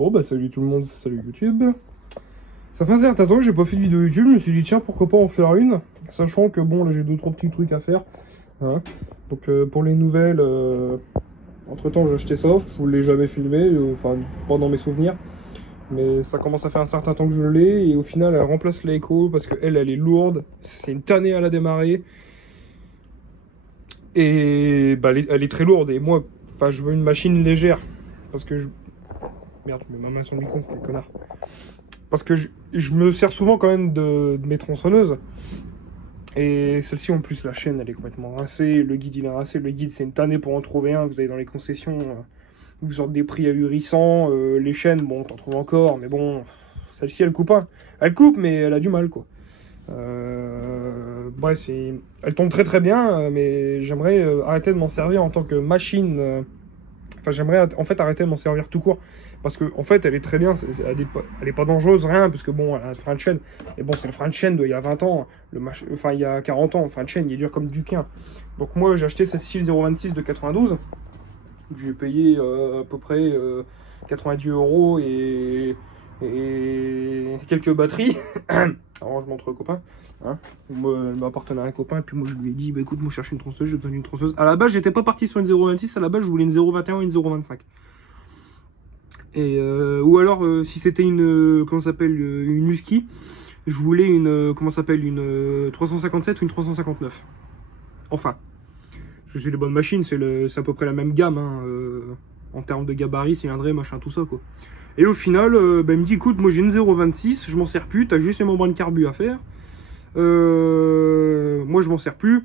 Bon bah salut tout le monde, salut YouTube. Ça fait un certain temps que j'ai pas fait de vidéo YouTube, je me suis dit tiens pourquoi pas en faire une, sachant que bon là j'ai 2-3 petits trucs à faire. Hein. Donc pour les nouvelles, entre temps j'ai acheté ça, je vous l'ai jamais filmé, enfin pas dans mes souvenirs. Mais ça commence à faire un certain temps que je l'ai, et au final elle remplace la Echo parce qu'elle elle est lourde, c'est une tannée à la démarrer. Et bah elle est très lourde, et moi, enfin je veux une machine légère. Parce que je... Merde, je mets ma main sur le micro, quel connard. Parce que je me sers souvent quand même de mes tronçonneuses. Et celle-ci en plus, la chaîne elle est complètement rincée, le guide il est rincé, le guide c'est une tannée pour en trouver un, vous allez dans les concessions, vous sortez des prix ahurissants, les chaînes, bon t'en trouves encore, mais bon, celle-ci elle coupe pas. Elle coupe mais elle a du mal quoi. Bref, elle tombe très très bien, mais j'aimerais arrêter de m'en servir en tant que machine. Enfin, j'aimerais en fait arrêter de m'en servir tout court. Parce que en fait, elle est très bien, elle est pas dangereuse, rien, parce que bon, elle a un frein de chaîne. Et bon, c'est le frein de chaîne d'il y a 20 ans, enfin il y a 40 ans, le frein de chaîne, il est dur comme du quin. Donc moi, j'ai acheté cette style 026 de 92. J'ai payé à peu près 90 € et quelques batteries. Arrangement entre copains. Hein. Moi, elle m'appartenait à un copain, et puis moi je lui ai dit bah écoute, moi je cherche une tronçonneuse, j'ai besoin d'une tronçonneuse. À la base, j'étais pas parti sur une 0,26, à la base je voulais une 0,21 ou une 0,25. Et ou alors si c'était une comment s'appelle une Husky, je voulais une comment s'appelle une 357 ou une 359. Enfin, parce que c'est des bonnes machines, c'est à peu près la même gamme hein, en termes de gabarit, cylindrée, machin, tout ça quoi. Et au final, bah, il me dit écoute, moi j'ai une 0,26, je m'en sers plus, t'as juste les membranes carbu à faire. Moi je m'en sers plus.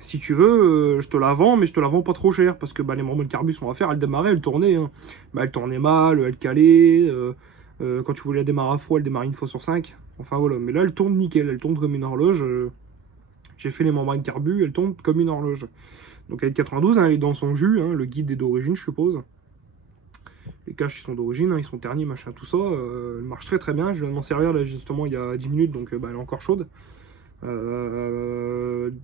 Si tu veux, je te la vends, mais je te la vends pas trop cher, parce que bah, les membranes carbu sont à faire, elle démarrait, elle tournait. Hein. Bah, elle tournait mal, elle calait. Quand tu voulais la démarrer à froid, elle démarrait une fois sur 5. Enfin voilà, mais là elle tourne nickel, elle tourne comme une horloge. J'ai fait les membranes carbu, elle tourne comme une horloge. Donc elle est de 92, hein, elle est dans son jus, hein, le guide est d'origine, je suppose. Les caches ils sont d'origine, hein, ils sont ternis, machin, tout ça. Elle marche très très bien, je viens de m'en servir là justement il y a 10 minutes, donc bah, elle est encore chaude.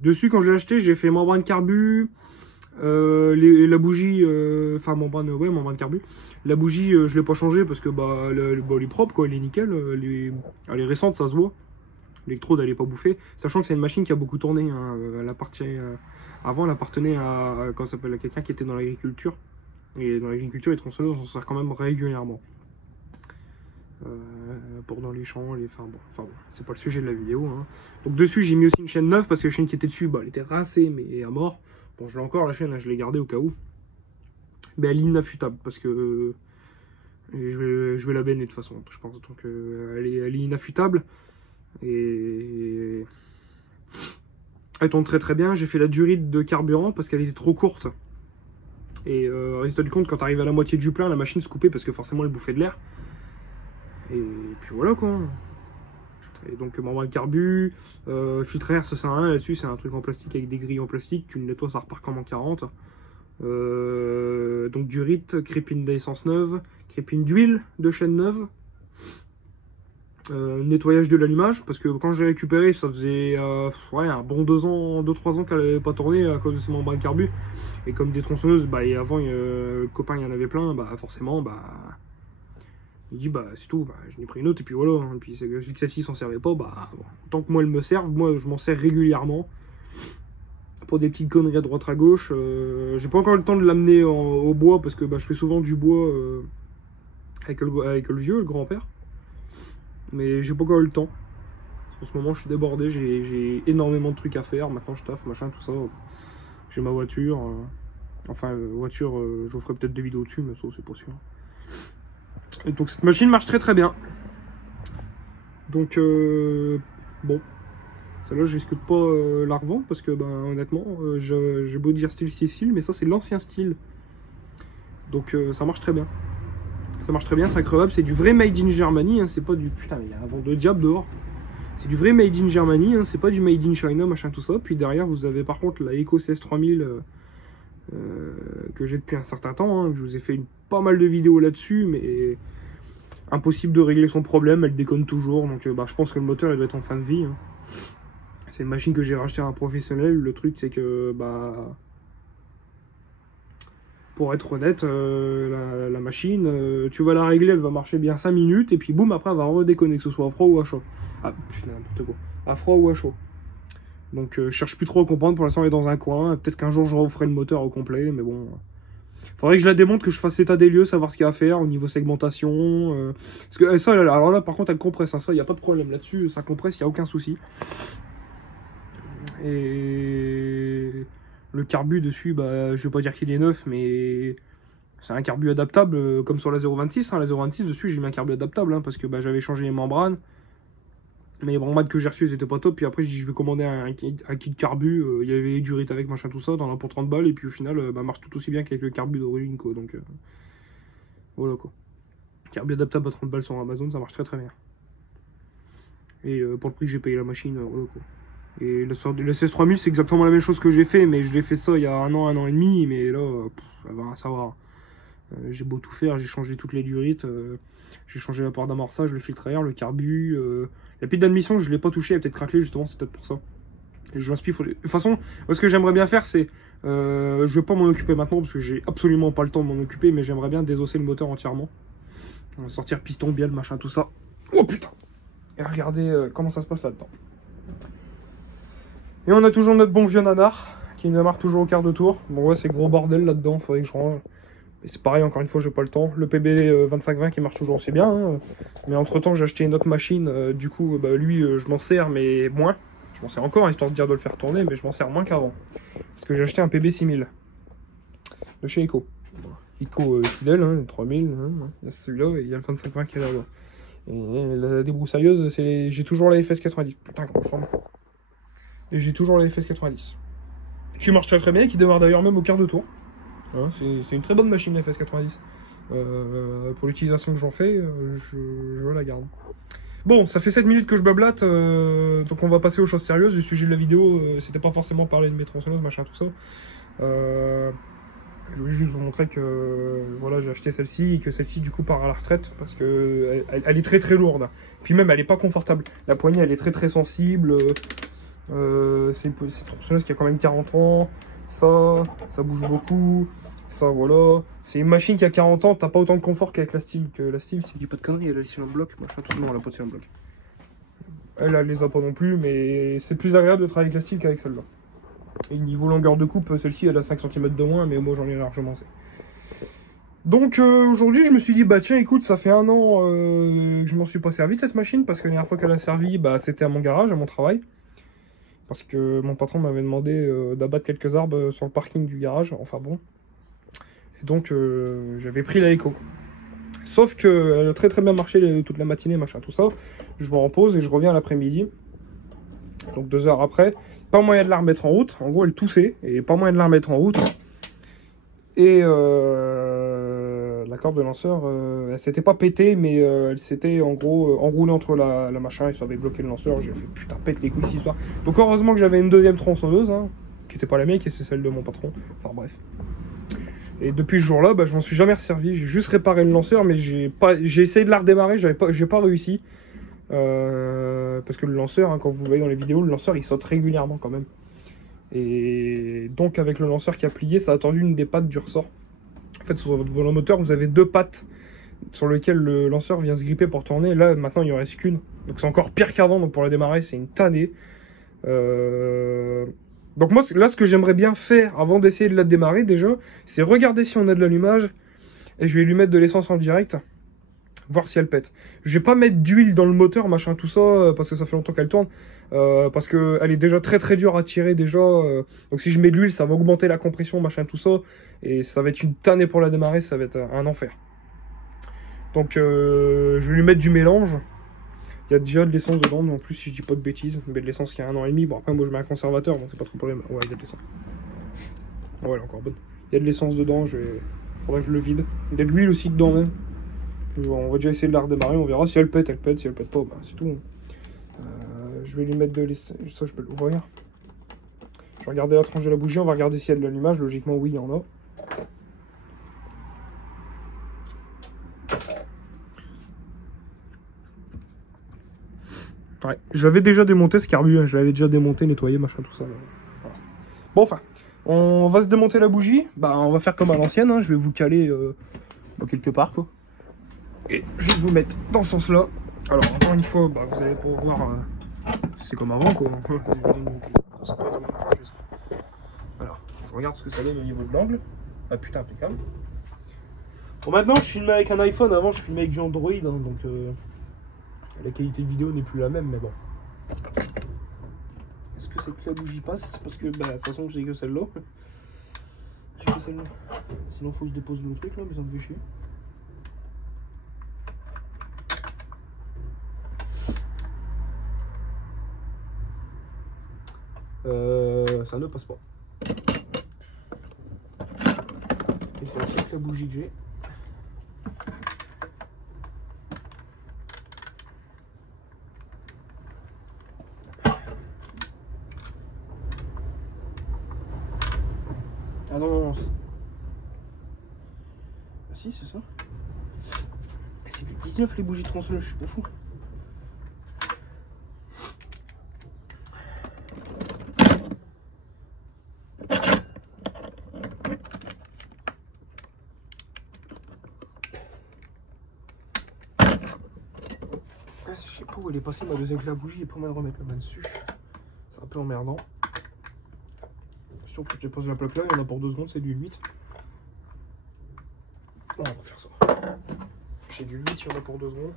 Dessus quand je l'ai acheté, j'ai fait membrane carbu, la bougie, enfin membrane, ouais, membrane carbu. La bougie, je l'ai pas changée parce que bah, elle est propre, quoi, elle est nickel, elle est récente, ça se voit. L'électrode, elle est pas bouffée, sachant que c'est une machine qui a beaucoup tourné. Hein. Avant, elle appartenait comment ça s'appelle, à quelqu'un qui était dans l'agriculture. Et dans l'agriculture, les tronçonneuses, on s'en sert quand même régulièrement. Pour dans les champs, enfin bon, c'est pas le sujet de la vidéo. Hein. Donc dessus, j'ai mis aussi une chaîne neuve parce que la chaîne qui était dessus, bah, elle était rincée mais à mort. Bon, je l'ai encore la chaîne, hein, je l'ai gardée au cas où. Mais elle est inaffûtable parce que je vais la baigner de toute façon, je pense. Donc elle est inaffûtable et elle tourne très très bien. J'ai fait la durite de carburant parce qu'elle était trop courte. Et résultat du compte, quand tu arrives à la moitié du plein, la machine se coupait parce que forcément elle bouffait de l'air. Et puis voilà quoi. Et donc membrane carbu, filtre air, ça sert à rien là-dessus, c'est un truc en plastique avec des grilles en plastique, tu le nettoies, ça repart comme en 40. Donc durite, crépine d'essence neuve, crépine d'huile de chaîne neuve. Nettoyage de l'allumage, parce que quand je l'ai récupéré, ça faisait ouais, un bon 2-3 ans qu'elle n'avait pas tourné à cause de ses membranes carbu. Et comme des tronçonneuses, bah, et avant le copain il y en avait plein, bah forcément, bah il dit bah c'est tout, bah, j'en ai pris une autre et puis voilà. Hein. Puis vu que celle-ci s'en servait pas, bah bon. Tant que moi elle me serve, moi je m'en sers régulièrement. Pour des petites conneries à droite à gauche. J'ai pas encore le temps de l'amener au bois parce que bah, je fais souvent du bois avec le vieux, le grand-père. Mais j'ai pas encore eu le temps. En ce moment je suis débordé, j'ai énormément de trucs à faire. Maintenant je taffe, machin, tout ça. J'ai ma voiture. Enfin, voiture, je vous ferai peut-être des vidéos dessus, mais ça c'est pas sûr. Et donc cette machine marche très très bien. Donc bon, celle-là je risque de pas la revendre parce que ben honnêtement j'ai beau dire style, mais ça c'est l'ancien style. Donc ça marche très bien. Ça marche très bien, c'est incroyable, c'est du vrai made in Germany, hein, c'est pas du... Putain mais il y a un vent de diable dehors. C'est du vrai made in Germany, hein, c'est pas du made in China, machin tout ça. Puis derrière vous avez par contre la Eco CS3000 que j'ai depuis un certain temps, hein, que je vous ai fait pas mal de vidéos là-dessus, mais impossible de régler son problème, elle déconne toujours, donc bah, je pense que le moteur il doit être en fin de vie. Hein. C'est une machine que j'ai racheté à un professionnel, le truc c'est que, bah, pour être honnête, la machine machine, tu vas la régler, elle va marcher bien 5 minutes, et puis boum, après elle va redéconner, que ce soit à froid ou à chaud. Ah, putain, n'importe quoi. À froid ou à chaud. Donc je cherche plus trop à comprendre, pour l'instant elle est dans un coin, peut-être qu'un jour je referai le moteur au complet, mais bon... Faudrait que je la démonte, que je fasse l'état des lieux, savoir ce qu'il y a à faire au niveau segmentation. Parce que ça, alors là, par contre, elle compresse. Hein, ça, il n'y a pas de problème là-dessus. Ça compresse, il n'y a aucun souci. Et le carbu dessus, bah, je vais pas dire qu'il est neuf, mais c'est un carbu adaptable, comme sur la 026. Hein. La 026, dessus, j'ai mis un carbu adaptable, hein, parce que bah, j'avais changé les membranes. Mais les membranes que j'ai reçues, c'était pas top. Puis après, j'ai dit, je vais commander un kit de carbu. Il y avait du rythme avec machin, tout ça, dans un pour 30 balles. Et puis au final, bah, marche tout aussi bien qu'avec le carbu d'origine, quoi. Donc voilà, quoi. Carbu adaptable à 30 balles sur Amazon, ça marche très très bien. Et pour le prix que j'ai payé la machine, voilà, quoi. Et le CS3000, c'est exactement la même chose que j'ai fait, mais je l'ai fait ça il y a un an et demi. Mais là, ça va à savoir. J'ai beau tout faire, j'ai changé toutes les durites. J'ai changé la porte d'amorçage, le filtre à air, le carbu. La pile d'admission, je ne l'ai pas touché, elle a peut-être craquelé, justement, c'est peut-être pour ça. Et je l'inspire. De toute façon, ce que j'aimerais bien faire, c'est. Je ne vais pas m'en occuper maintenant, parce que j'ai absolument pas le temps de m'en occuper, mais j'aimerais bien désosser le moteur entièrement. Sortir piston, bielle, machin, tout ça. Oh putain! Et regardez comment ça se passe là-dedans. Et on a toujours notre bon vieux nanar, qui ne démarre toujours au quart de tour. Bon, ouais, c'est gros bordel là-dedans, faudrait que je range. Et c'est pareil, encore une fois, j'ai pas le temps. Le PB 2520 qui marche toujours, c'est bien. Hein. Mais entre temps, j'ai acheté une autre machine. Du coup, bah, lui, je m'en sers, mais moins. Je m'en sers encore, histoire de dire de le faire tourner, mais je m'en sers moins qu'avant. Parce que j'ai acheté un PB 6000 de chez Eco. Eco fidèle, hein, 3000. Hein. Il y a celui-là et il y a le 2520 qui est là-bas. Et la débroussailleuse, j'ai toujours la FS 90. Putain, comment je chante. Et j'ai toujours la FS 90. Qui marche très très bien, qui démarre d'ailleurs même au quart de tour. Hein, c'est une très bonne machine la FS90. Pour l'utilisation que j'en fais, je la garde. Bon, ça fait 7 minutes que je bablate, donc on va passer aux choses sérieuses. Le sujet de la vidéo, c'était pas forcément parler de mes tronçonneuses, machin, tout ça. Je voulais juste vous montrer que voilà, j'ai acheté celle-ci et que celle-ci du coup part à la retraite parce que elle est très très lourde. Puis même elle est pas confortable. La poignée elle est très très sensible. C'est une tronçonneuse qui a quand même 40 ans. Ça bouge beaucoup. Ça voilà. C'est une machine qui a 40 ans. T'as pas autant de confort qu'avec la Steel. La Steel, si je dis pas de conneries, elle a les cylindres bloc. Machin, tout non, elle a pas de cylindres bloc. Elle les a pas non plus, mais c'est plus agréable de travailler avec la Steel qu'avec celle-là. Et niveau longueur de coupe, celle-ci elle a 5 cm de moins, mais moi j'en ai largement assez. Donc aujourd'hui je me suis dit, bah tiens écoute, ça fait un an que je m'en suis pas servi de cette machine, parce que la dernière fois qu'elle a servi, bah, c'était à mon garage, à mon travail. Parce que mon patron m'avait demandé d'abattre quelques arbres sur le parking du garage, enfin bon. Et donc j'avais pris la Eco. Sauf qu'elle a très très bien marché toute la matinée, machin, tout ça. Je me repose et je reviens l'après-midi. Donc 2 heures après. Pas moyen de la remettre en route. En gros, elle toussait. Et pas moyen de la remettre en route. Et la corde de lanceur, elle s'était pas pétée, mais elle s'était en gros enroulée entre la machin. Et ça avait bloqué le lanceur. J'ai fait putain, pète les couilles cette histoire. Donc heureusement que j'avais une deuxième tronçonneuse, hein, qui était pas la mienne, qui c'est celle de mon patron. Enfin bref. Et depuis ce jour-là, bah, je m'en suis jamais resservi. J'ai juste réparé le lanceur, mais j'ai essayé de la redémarrer. J'ai pas réussi. Parce que le lanceur, hein, quand vous voyez dans les vidéos, le lanceur il saute régulièrement quand même. Et donc avec le lanceur qui a plié, ça a tordu une des pattes du ressort. En fait, sur votre volant moteur, vous avez 2 pattes sur lesquelles le lanceur vient se gripper pour tourner. Là, maintenant, il n'y en reste qu'une. Donc c'est encore pire qu'avant. Donc pour la démarrer, c'est une tannée. Donc moi, là, ce que j'aimerais bien faire avant d'essayer de la démarrer déjà, c'est regarder si on a de l'allumage. Et je vais lui mettre de l'essence en direct. Voir si elle pète. Je vais pas mettre d'huile dans le moteur, machin, tout ça, parce que ça fait longtemps qu'elle tourne. Parce qu'elle est déjà très très dure à tirer déjà. Donc si je mets de l'huile, ça va augmenter la compression, machin, tout ça. Et ça va être une tannée pour la démarrer, ça va être un enfer. Donc je vais lui mettre du mélange. Il y a déjà de l'essence dedans, mais en plus si je dis pas de bêtises, mais de l'essence qui a 1 an et demi. Bon après moi je mets un conservateur, donc c'est pas trop problème. Ouais, il y a de l'essence. Ouais, elle est encore bonne. Il y a de l'essence dedans, faudrait que je le vide. Il y a de l'huile aussi dedans même. On va déjà essayer de la redémarrer, on verra si elle pète, si elle pète pas, bah, c'est tout. Je vais lui mettre de l'essence, ça je peux l'ouvrir. Je vais regarder la tranche de la bougie, on va regarder s'il y a de l'allumage, logiquement oui il y en a. Ouais, je l'avais déjà démonté ce carbu, hein. Je l'avais déjà démonté, nettoyé, machin, tout ça. Voilà. Bon enfin, on va se démonter la bougie, bah on va faire comme à l'ancienne, hein. Je vais vous caler donc quelque part quoi. Et je vais vous mettre dans ce sens là. Alors encore une fois, bah, vous allez pouvoir voir, c'est comme avant quoi. Alors, je regarde ce que ça donne au niveau de l'angle. Ah putain, impeccable. Bon, maintenant je filme avec un iPhone, avant je filmais avec du Android, hein, donc la qualité de vidéo n'est plus la même, mais bon. Est-ce que cette bougie passe? Parce que bah, de toute façon j'ai que celle-là. J'ai que celle-là. Sinon faut que je dépose le truc là, mais ça me fait chier. Ça ne passe pas. Et c'est la seule bougie que j'ai. Ah non, non, non. Ah si, c'est ça. C'est du 19 les bougies tronçonneuses, je suis pas fou. Je sais pas où elle est passée ma deuxième clé à bougie et pas mal de remettre la main dessus. C'est un peu emmerdant. Surtout que je pose la plaque là, il y en a pour 2 secondes, c'est du 8. Bon, on va faire ça. J'ai du 8, il y en a pour 2 secondes.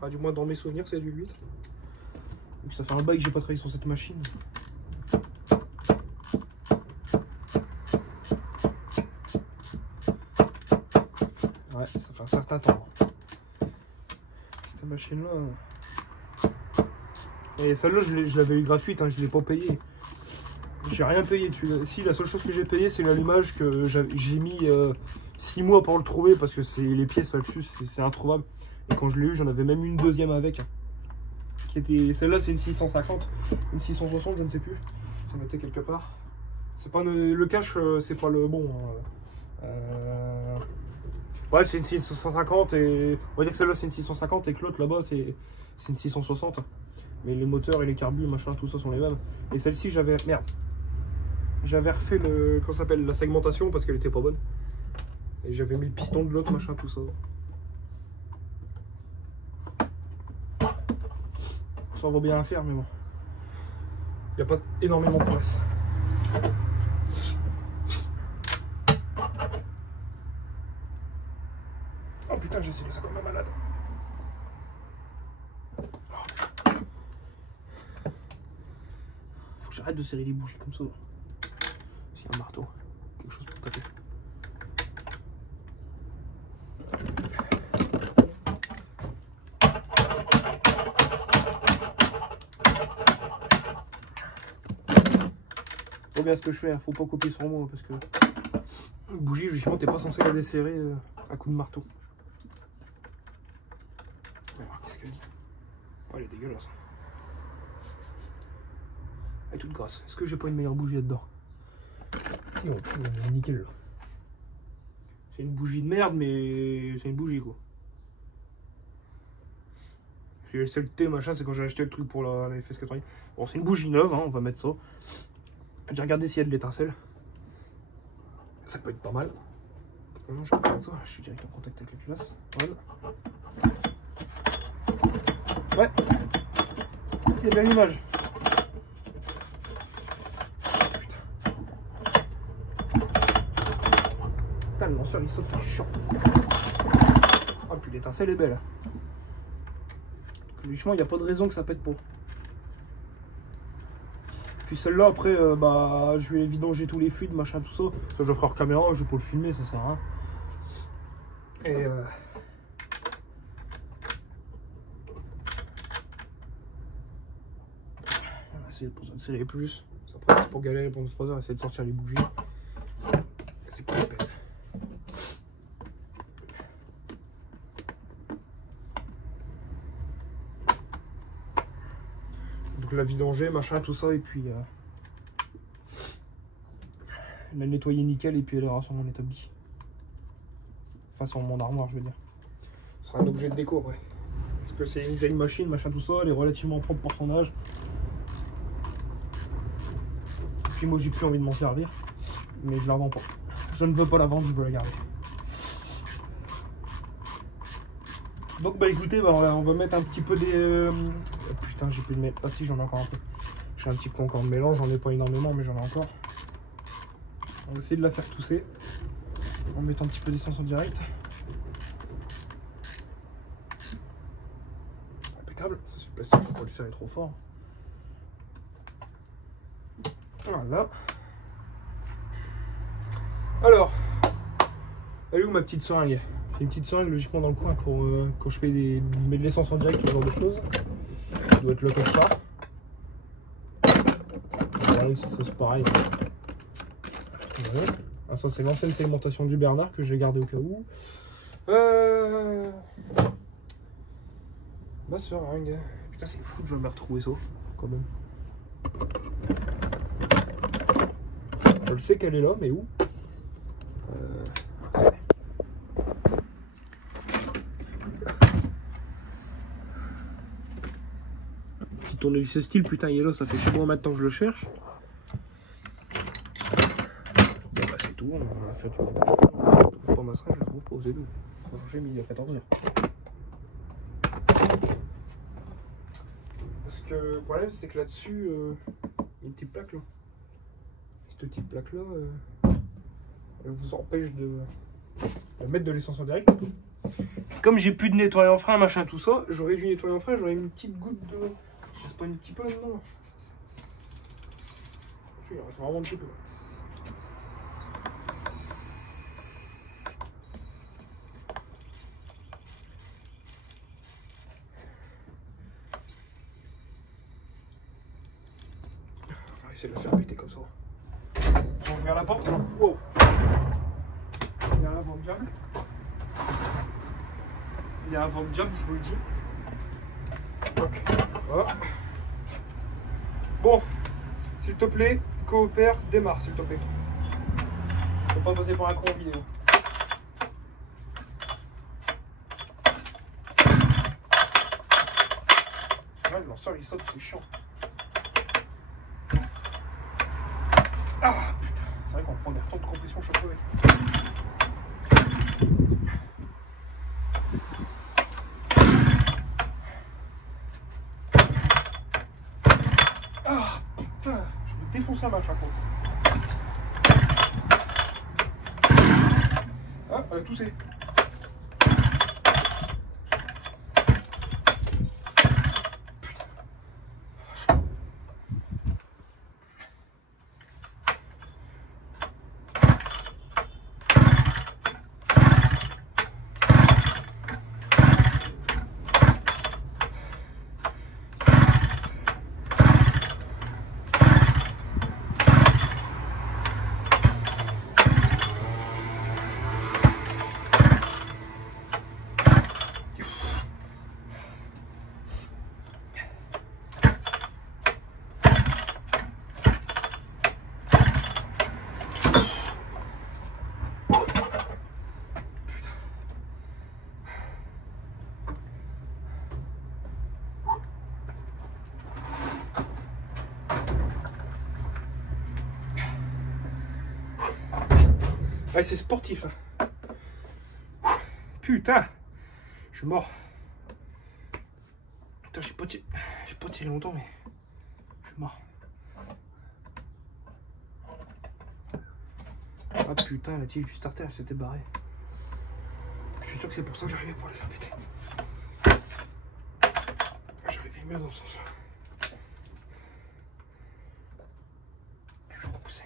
Ah, du moins dans mes souvenirs, c'est du 8. Donc ça fait un bail que j'ai pas travaillé sur cette machine. Ouais, ça fait un certain temps. Cette machine-là. Et celle-là, je l'avais eu gratuite, hein, je ne l'ai pas payée. J'ai rien payé dessus. Si, la seule chose que j'ai payé, c'est l'allumage que j'ai mis 6 mois pour le trouver parce que les pièces là-dessus, c'est introuvable. Et quand je l'ai eu, j'en avais même une deuxième avec. Celle-là, c'est une 650, une 660, je ne sais plus. C'est noté quelque part. C'est pas le cache, c'est pas le bon. Bref, c'est une 650 et on va dire que celle-là c'est une 650 et que l'autre là-bas c'est une 660. Mais les moteurs et les carbus, machin, tout ça sont les mêmes. Et celle-ci, j'avais refait comment ça s'appelle, la segmentation parce qu'elle était pas bonne. Et j'avais mis le piston de l'autre, machin, tout ça. Ça vaut bien à faire, mais bon. Il n'y a pas énormément de place. Oh putain, j'ai essayé ça comme un malade. Faut que j'arrête de serrer les bougies comme ça. S'il y a un marteau, quelque chose pour taper. Faut bien ce que je fais, hein. Faut pas copier sur moi parce que une bougie, justement, t'es pas censé la desserrer à coup de marteau. Qu'est-ce qu'elle dit? Oh, elle est dégueulasse. Elle est toute grasse. Est-ce que j'ai pas une meilleure bougie là-dedans? Si, on trouve nickel là. C'est une bougie de merde, mais c'est une bougie quoi. J'ai le seul T machin, c'est quand j'ai acheté le truc pour la FS80. Bon, c'est une bougie neuve, hein, on va mettre ça. J'ai regardé s'il y a de l'étincelle. Ça peut être pas mal. Non, je regarde ça, je suis direct en contact avec les pilasses. Voilà. Ouais, c'est de l'allumage. Putain, le lanceur il saute, c'est chiant. Oh, puis l'étincelle est belle. Logiquement, il n'y a pas de raison que ça pète pas. Puis celle-là, après, bah, je vais vidanger tous les fluides, machin, tout ça. Ça, je ferai hors caméra, je vais pas le filmer, ça sert à rien. Et on va essayer de serrer plus. Après, c'est pour galérer pendant 3 heures, essayer de sortir les bougies. C'est pas la peine. Donc la vidanger, machin, tout ça, et puis la nettoyer nickel, et puis elle ira sur mon établi. Enfin, sur mon armoire, je veux dire. Ce sera un objet de déco, ouais. Parce que c'est une vieille machine, machin, tout ça, elle est relativement propre pour son âge. Et puis moi, j'ai plus envie de m'en servir. mais je la revends pas. Je ne veux pas la vendre, je veux la garder. Donc bah écoutez, bah, on va mettre un petit peu des... Putain, j'ai plus de mettre. Ah si, j'en ai encore un peu. J'ai un petit peu encore de mélange, j'en ai pas énormément, mais j'en ai encore. On va essayer de la faire tousser en mettant un petit peu d'essence en direct. Impeccable, ça c'est le plastique, faut pas le serrer trop fort. Voilà. Alors, elle est où ma petite seringue? J'ai une petite seringue logiquement dans le coin pour quand je fais de l'essence en direct, ce genre de choses. Ça doit être là quelque part. Voilà, ça c'est pareil. Voilà. Ah, ça c'est l'ancienne segmentation du Bernard que j'ai gardé au cas où. Ma seringue. Putain, c'est fou, je vais me retrouver ça quand même. Je le sais qu'elle est là, mais où? Petit tournevis style, putain, il est là, ça fait chez moi maintenant que je le cherche. Bon, bah, c'est tout, on a fait tout. Je trouve pas ma seringue, je la trouve pas, c'est tout. Faut changer, mais il y a 14 heures. Parce que le problème, c'est que là-dessus, il y a une petite plaque là. Cette petite plaque là, elle vous empêche de mettre de l'essence en direct. Comme j'ai plus de nettoyant frein, machin, tout ça, j'aurais dû nettoyer en frein, j'aurais une petite goutte de. C'est pas un petit peu là-dedans. Il reste vraiment un petit peu. On va essayer de le faire péter comme ça. On ouvre la porte. Wow. Il y a un avant-diable. Il y a un avant-diable, je vous le dis. Donc, voilà. Bon, s'il te plaît, coopère, démarre, s'il te plaît. Faut pas passer pour un con en vidéo. Ouais, le lanceur il saute, c'est chiant. Ah putain, c'est vrai qu'on prend des retours de compression chaque fois. Ah putain, je me défonce la main à chaque fois. Ah, elle a toussé. Ouais, c'est sportif. Putain, je suis mort. Putain, j'ai pas tiré longtemps, mais je suis mort. Ah putain, la tige du starter, elle s'était barrée. Je suis sûr que c'est pour ça que j'arrivais pas à le faire péter. J'arrivais mieux dans ce sens-là. Je vais repousser.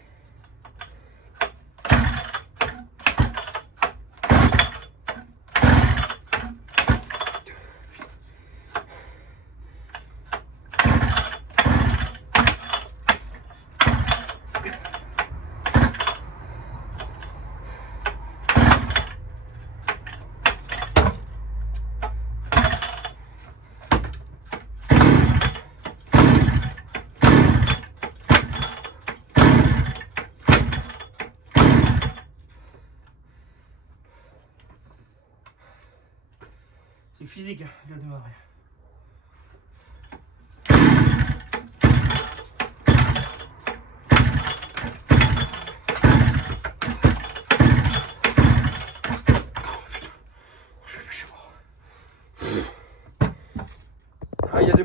C'est physique, hein, il a démarré.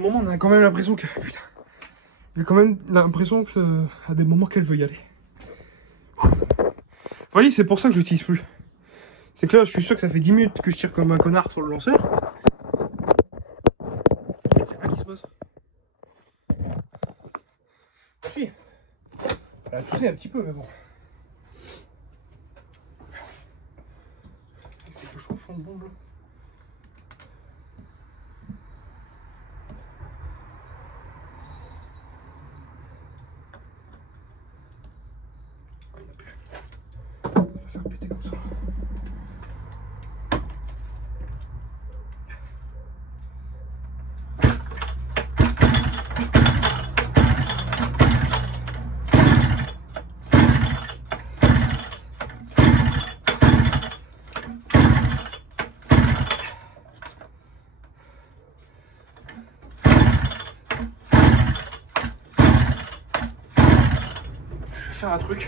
moments, on a quand même l'impression que... Putain. Il y a quand même l'impression que à des moments qu'elle veut y aller. Vous voyez, c'est pour ça que je l'utilise plus. C'est que là, je suis sûr que ça fait 10 minutes que je tire comme un connard sur le lanceur. Qu'est-ce qui se passe? Si. Elle a toussé un petit peu, mais bon. C'est que chaud, fond de bombe là. Un truc,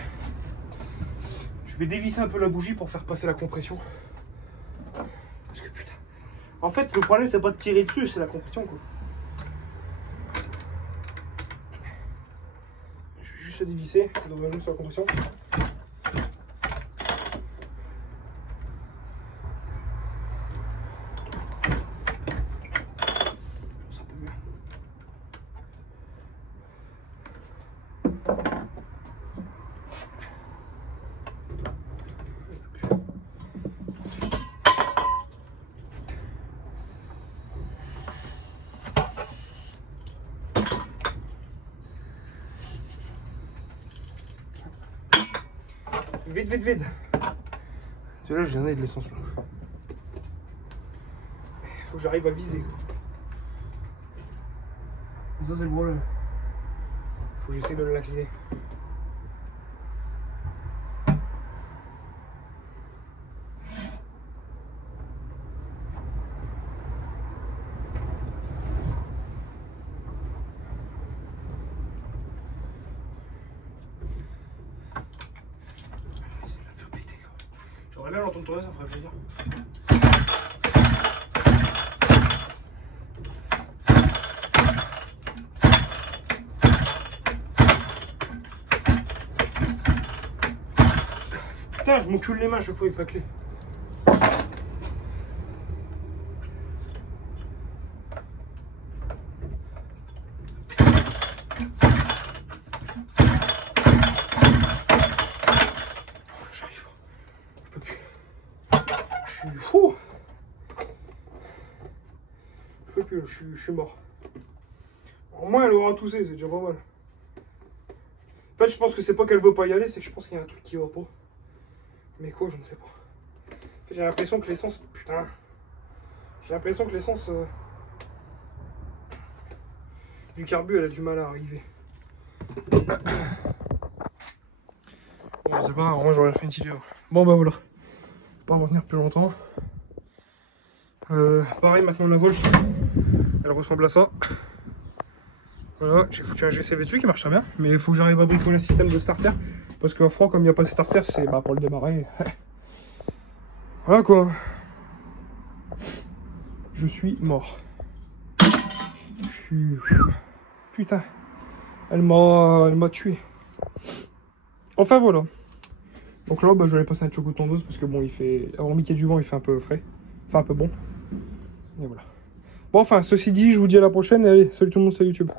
je vais dévisser un peu la bougie pour faire passer la compression, parce que putain, en fait le problème c'est pas de tirer dessus, c'est la compression quoi. Je vais juste la dévisser, donc on va jouer sur la compression. Ça peut bien. Vite, vite, vite. Celui-là, j'en ai de l'essence là. Faut que j'arrive à viser. Ça, c'est le problème. Faut que j'essaie de l'incliner. J'aimerais bien l'entendre tourner, ça ferait plaisir. Putain, je m'encule les mains à chaque fois avec ma clé. Je suis mort. Au moins elle aura toussé, c'est déjà pas mal. En fait je pense que c'est pas qu'elle veut pas y aller, c'est que je pense qu'il y a un truc qui va pas. Mais quoi, je ne sais pas. En fait, j'ai l'impression que l'essence... Putain. J'ai l'impression que l'essence... du carbu, elle a du mal à arriver. Bon, je sais pas, moi j'aurais fait une petite vidéo. Bon bah voilà. Pas revenir plus longtemps. Pareil, maintenant la Wolf, elle ressemble à ça. Voilà, j'ai foutu un GCV dessus qui marche très bien, mais il faut que j'arrive à bricoler un système de starter, parce qu'en franc, comme il n'y a pas de starter, c'est pour le démarrer. Voilà quoi. Je suis mort. Je suis... Putain. Elle m'a tué. Enfin voilà. Donc là, bah, je vais aller passer un choco tondeuse, parce que bon, il fait... Hormis qu'il y ait du vent, il fait un peu frais. Enfin, un peu bon. Et voilà. Bon, enfin, ceci dit, je vous dis à la prochaine, et allez, salut tout le monde sur YouTube.